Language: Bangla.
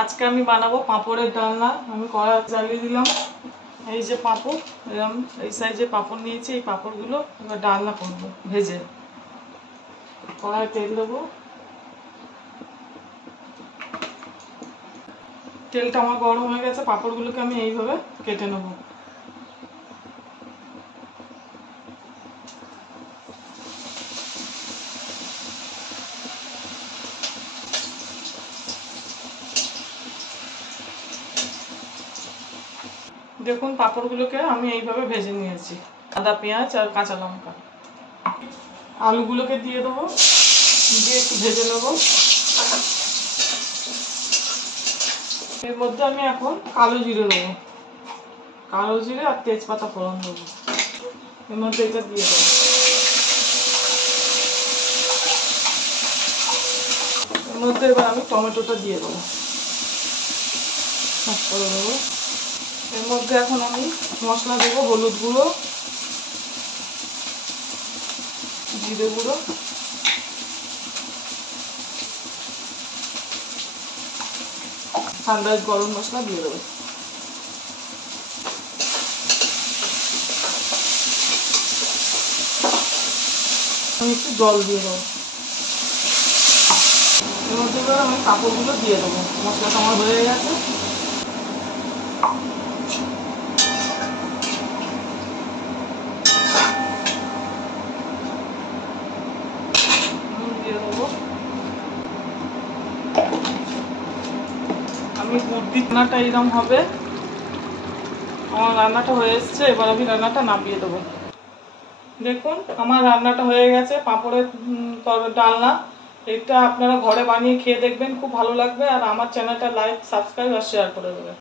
আজকে আমি বানাবো পাঁপড়ের ডালনা। আমি কড়াই জ্বালিয়ে দিলাম। এই যে পাঁপড়, এরকম এই সাইজে পাঁপড় নিয়েছি। এই পাঁপড়গুলো এবার ডালনা করবো ভেজে। কড়াই তেল দেবো। তেলটা আমার গরম হয়ে গেছে। পাঁপড়গুলোকে আমি এইভাবে কেটে নেবো। দেখুন পাঁপড়গুলোকে আমি এইভাবে ভেজে নিয়েছি। আদা, পেঁয়াজ আর কাঁচা লঙ্কা। আলুগুলোকে দিয়ে দেবো, দিয়ে একটু ভেজে নেবো। এর মধ্যে আমি এখন কালো জিরে দেবো। কালো জিরে আর তেজপাতা ফোড়ন দেবো। এর মধ্যে এটা দিয়ে দেবো। এর মধ্যে এবার আমি টমেটোটা দিয়ে দেবো, করে দেবো। এর মধ্যে এখন আমি মশলা দেবো। হলুদ গুঁড়ো, জিরে গুঁড়ো, সানরাইজ গরম মশলা দিয়ে দেবো। আমি একটু জল দিয়ে দেবো। এর মধ্যে এবার আমি কাপড়গুলো দিয়ে দেবো। মশলাটা আমার হয়ে গেছে। দিয়ে দেবো। আমি রান্নাটা এরকম হবে। আমার রান্নাটা হয়ে এসছে। এবার আমি রান্নাটা নামিয়ে দেবো। দেখুন আমার রান্নাটা হয়ে গেছে, পাঁপড়ের ডালনা। এটা আপনারা ঘরে বানিয়ে খেয়ে দেখবেন, খুব ভালো লাগবে। আর আমার চ্যানেলটা লাইক, সাবস্ক্রাইব আর শেয়ার করে দেবেন।